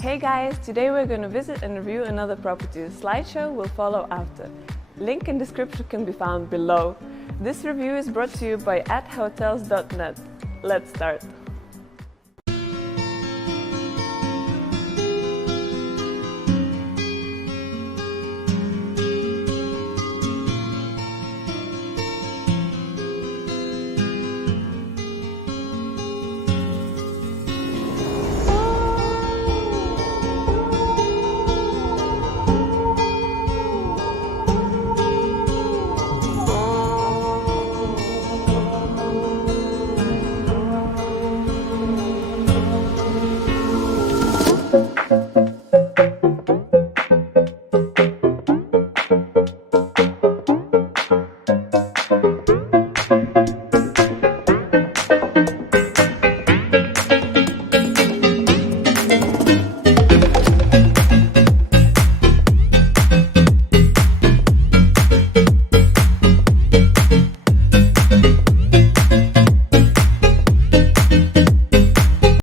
Hey guys, today we're going to visit and review another property. The slideshow will follow after. Link in description can be found below. This review is brought to you by @hotels.net. Let's start.